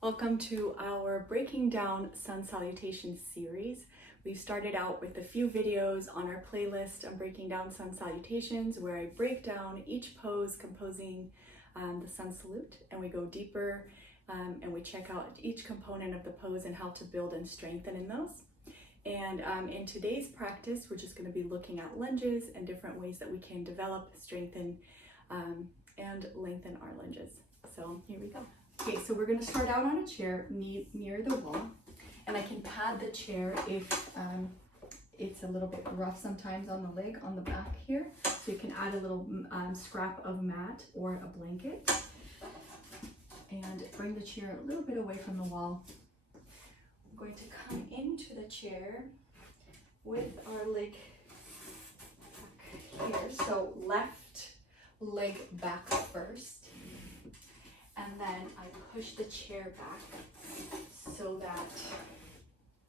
Welcome to our Breaking Down Sun Salutations series. We've started out with a few videos on our playlist on Breaking Down Sun Salutations where I break down each pose composing the sun salute, and we go deeper and we check out each component of the pose and how to build and strengthen in those. And in today's practice, we're just going to be looking at lunges and different ways that we can develop, strengthen, and lengthen our lunges. So here we go. Okay, so we're going to start out on a chair near the wall, and I can pad the chair if it's a little bit rough sometimes on the leg, on the back here. So you can add a little scrap of mat or a blanket, and bring the chair a little bit away from the wall. We're going to come into the chair with our leg back here. So left leg back first. And then I push the chair back so that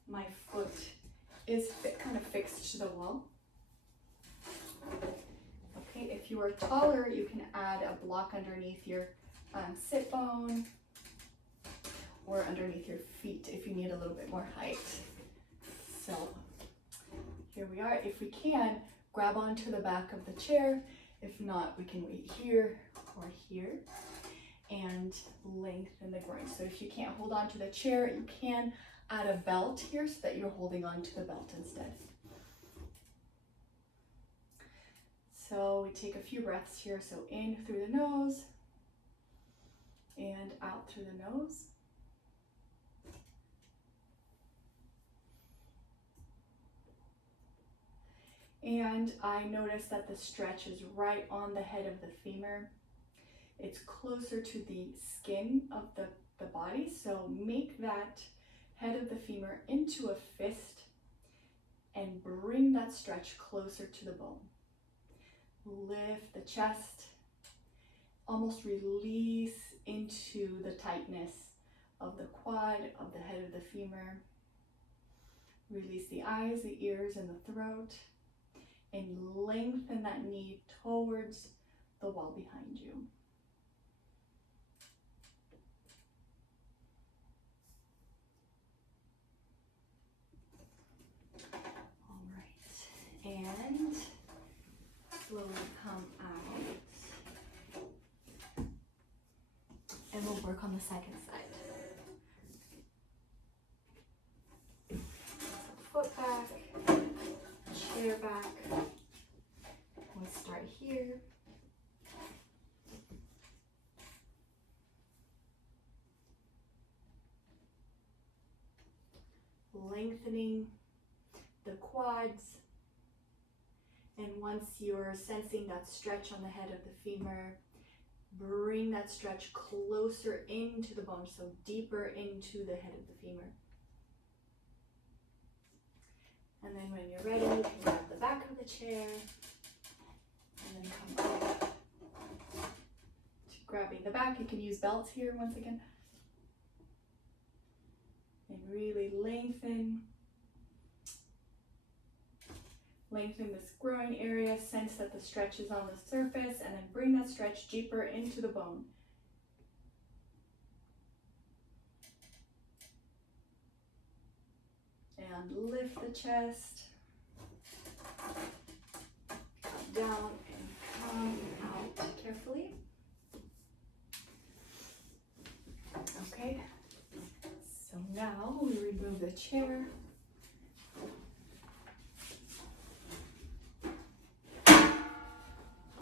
my foot is kind of fixed to the wall. Okay, if you are taller, you can add a block underneath your sit bone or underneath your feet if you need a little bit more height. So here we are. If we can, grab onto the back of the chair. If not, we can wait here or here and lengthen the groin. So if you can't hold on to the chair, you can add a belt here so that you're holding on to the belt instead. So we take a few breaths here. So in through the nose and out through the nose. And I notice that the stretch is right on the head of the femur. It's closer to the skin of the body, so make that head of the femur into a fist and bring that stretch closer to the bone. Lift the chest, almost release into the tightness of the quad, of the head of the femur. Release the eyes, the ears, and the throat, and lengthen that knee towards the wall behind you. And slowly come out. And we'll work on the second side. So foot back, chair back. We'll start here. Lengthening the quads. And once you're sensing that stretch on the head of the femur, bring that stretch closer into the bone, so deeper into the head of the femur. And then when you're ready, you can grab the back of the chair and then come up. To grabbing the back, you can use belts here once again. And really lengthen this groin area, sense that the stretch is on the surface, and then bring that stretch deeper into the bone. And lift the chest, down and come out carefully. Okay, so now we remove the chair.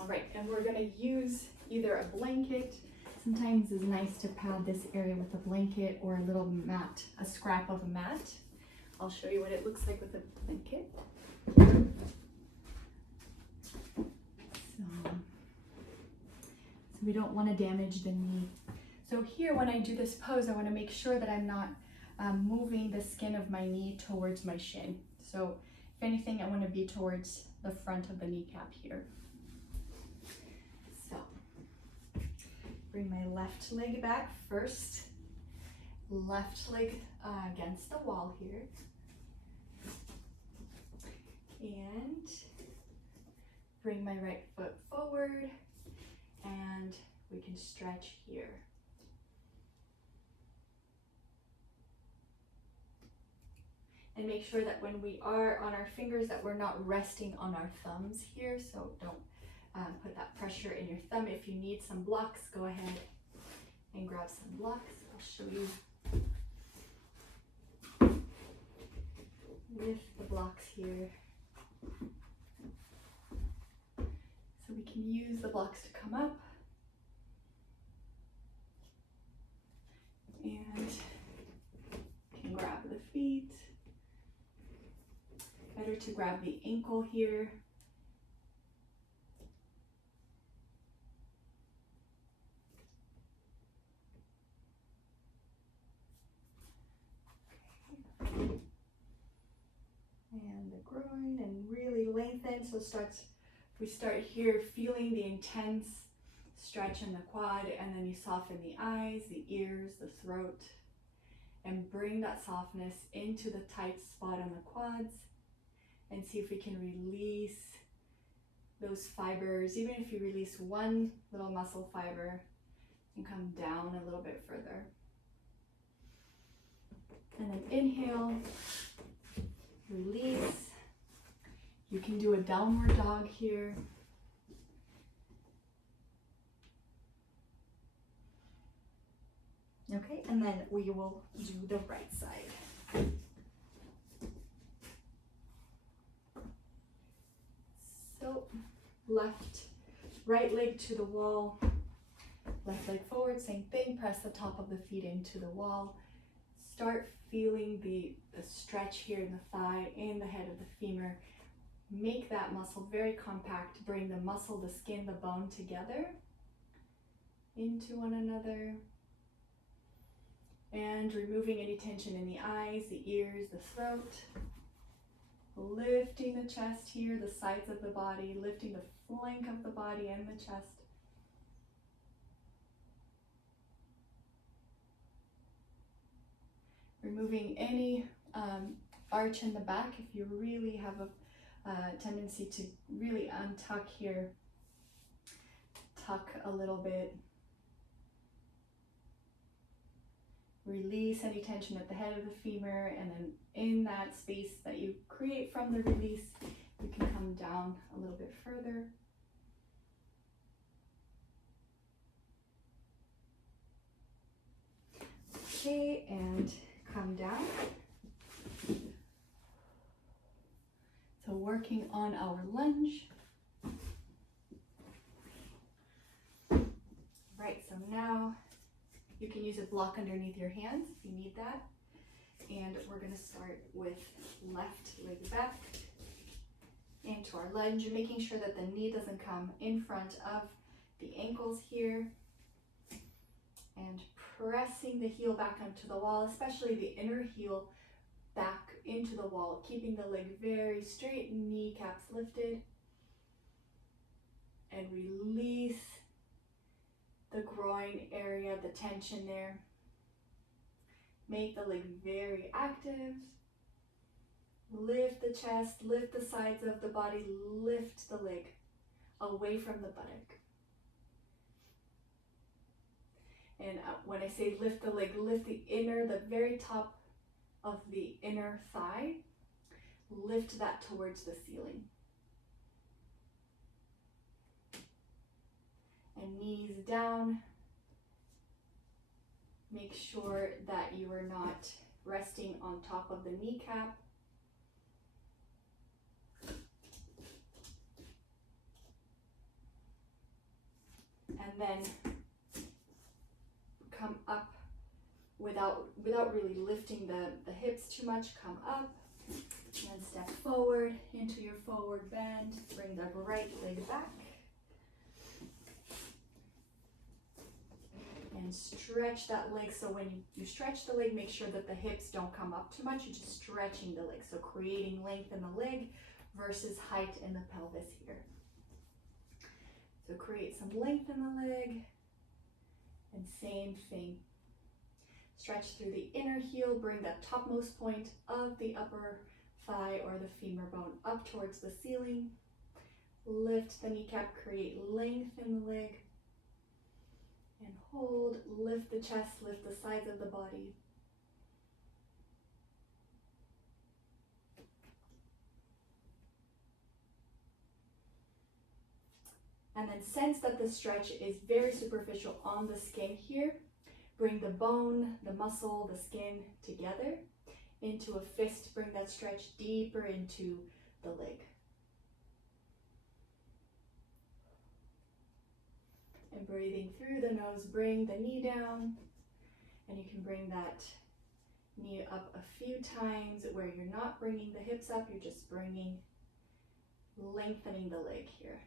Right, and we're going to use either a blanket. Sometimes it's nice to pad this area with a blanket or a little mat, a scrap of a mat. I'll show you what it looks like with a blanket. So we don't want to damage the knee. So here when I do this pose, I want to make sure that I'm not moving the skin of my knee towards my shin. So if anything, I want to be towards the front of the kneecap here. Bring my left leg back first. Left leg against the wall here. And bring my right foot forward, and we can stretch here. And make sure that when we are on our fingers that we're not resting on our thumbs here. So don't put that pressure in your thumb. If you need some blocks, go ahead and grab some blocks. I'll show you with the blocks here. So we can use the blocks to come up. And can grab the feet. Better to grab the ankle here. And the groin, and really lengthen. So we start here feeling the intense stretch in the quad, and then you soften the eyes, the ears, the throat, and bring that softness into the tight spot on the quads, and see if we can release those fibers. Even if you release one little muscle fiber, and come down a little bit further. And then inhale, release. You can do a downward dog here. Okay, and then we will do the right side. So, right leg to the wall, left leg forward, same thing, press the top of the feet into the wall. Start feeling the stretch here in the thigh and the head of the femur. Make that muscle very compact, bring the muscle, the skin, the bone together into one another. And removing any tension in the eyes, the ears, the throat. Lifting the chest here, the sides of the body, lifting the flank of the body and the chest. Removing any arch in the back. If you really have a tendency to really untuck here, tuck a little bit. Release any tension at the head of the femur, and then in that space that you create from the release, you can come down a little bit further. Okay, and come down. So working on our lunge. Right, so now you can use a block underneath your hands if you need that. And we're going to start with left leg back into our lunge, making sure that the knee doesn't come in front of the ankles here. And pressing the heel back onto the wall, especially the inner heel back into the wall, keeping the leg very straight, kneecaps lifted. And release the groin area, the tension there. Make the leg very active. Lift the chest, lift the sides of the body, lift the leg away from the buttock. And when I say lift the leg, lift the very top of the inner thigh. Lift that towards the ceiling. And knees down. Make sure that you are not resting on top of the kneecap. And then come up without really lifting the hips too much. Come up and step forward into your forward bend. Bring the right leg back. And stretch that leg. So when you stretch the leg, make sure that the hips don't come up too much. You're just stretching the leg. So creating length in the leg versus height in the pelvis here. So create some length in the leg. And same thing. Stretch through the inner heel. Bring that topmost point of the upper thigh or the femur bone up towards the ceiling. Lift the kneecap. Create length in the leg. And hold, lift the chest, lift the sides of the body. And then sense that the stretch is very superficial on the skin here. Bring the bone, the muscle, the skin together into a fist. Bring that stretch deeper into the leg. And breathing through the nose, bring the knee down. And you can bring that knee up a few times where you're not bringing the hips up, you're just lengthening the leg here.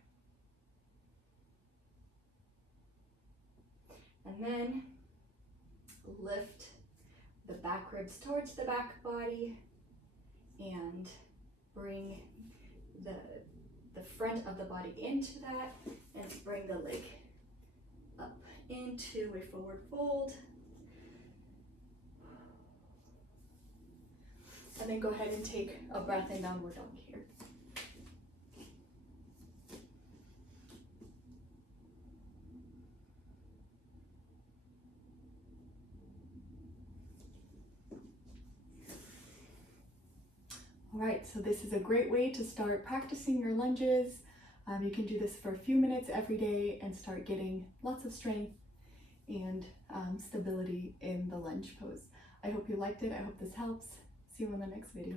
And then lift the back ribs towards the back body and bring the front of the body into that and bring the leg up into a forward fold. And then go ahead and take a breath in downward dog here. All right, so this is a great way to start practicing your lunges. You can do this for a few minutes every day and start getting lots of strength and stability in the lunge pose. I hope you liked it. I hope this helps. See you in the next video.